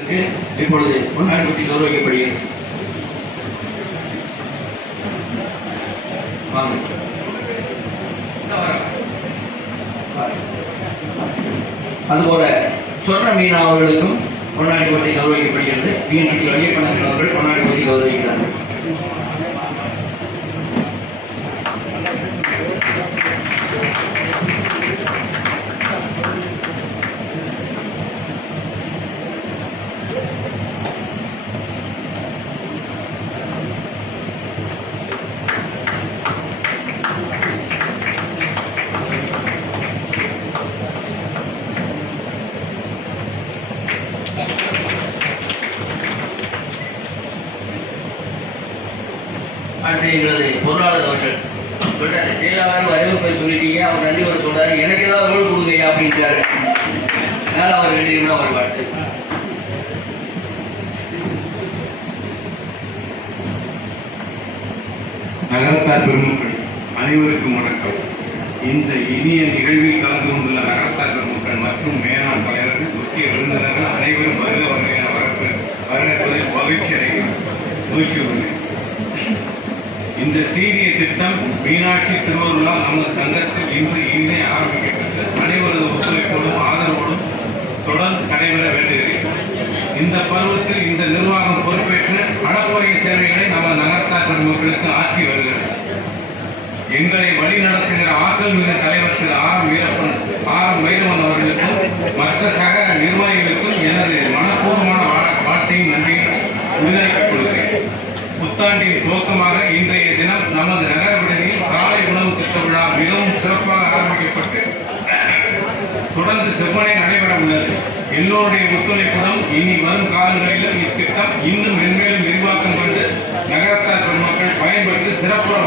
இப்பொழுது முன்னாடி பற்றி கௌரவிக்கப்படுகிறது. அதுபோல சொர்ண மீனா அவர்களுக்கும் பொன்னாடி பற்றி கௌரவிக்கப்படுகிறது. டிஎன்சிடி வழியப்பண்ணன் அவர்கள் பொன்னாடி பற்றி கௌரவிக்கிறார்கள். அடுத்து எங்களது பொருளாளர் அவர்கள் சொல்றாரு, செயலாளர் வரவேற்பை சொல்லிட்டீங்க, அவர் நன்றி அவர் சொல்றாரு, எனக்கு ஏதாவது ரோல் கொடுங்க அப்படின்ட்டாரு. அதனால அவர் வேண்டியதுன்னா அவர் வாழ்த்து. நகரத்தார் பெருமக்கள் அனைவருக்கும் வணக்கம். இந்த இனிய நிகழ்வில் கலந்து கொண்டுள்ள நகரத்தார் பெருமக்கள் மற்றும் மேலாண் தலைவர்கள், முக்கிய விருந்தினர்கள் அனைவரும் வருக வகையான வரவேற்பதில் மகிழ்ச்சி அடைகிறேன். இந்த சீரிய திட்டம் மீனாட்சி திருவருளால் நமது சங்கத்தில் இன்று இனிமே ஆரம்பிக்கப்பட்டது. அனைவரது ஒத்துழைப்போடும் ஆதரவோடும் தொடர்ந்து நடைபெற வேண்டுகிறேன். இந்த பருவத்தில் இந்த நிர்வாகம் பொறுப்பேற்று அளப்பரிய சேவைகளை நமது நகரத்தார் பெருமக்களுக்கு ஆட்சி வருகிறது. எங்களை வழிநடத்துகிற ஆற்றல் மிகு தலைவர் திரு ஆர் வைரவன் அவர்களுக்கும் மற்ற சக நிர்வாகிகளுக்கும் எனது மனப்பூர்வமான வாழ்த்தையும் நன்றியும் உறுதியாக்கிக் கொள்கிறேன். புத்தாண்டின் துவக்கமாக இன்றைய தினம் நமது நகர விடுதியில் காலை உணவு திட்ட விழா மிகவும் சிறப்பாக ஆரம்பிக்கப்பட்டு தொடர்ந்து செவ்வனே நடைபெற உள்ளது. எல்லோருடைய ஒத்துழைப்புடன் இனி வரும் காலங்களிலும் இத்திட்டம் இன்னும் மென்மேலும் விரிவாக்கம் கொண்டு நகரத்தார் பெருமக்கள் பயன்பெற்று சிறப்புற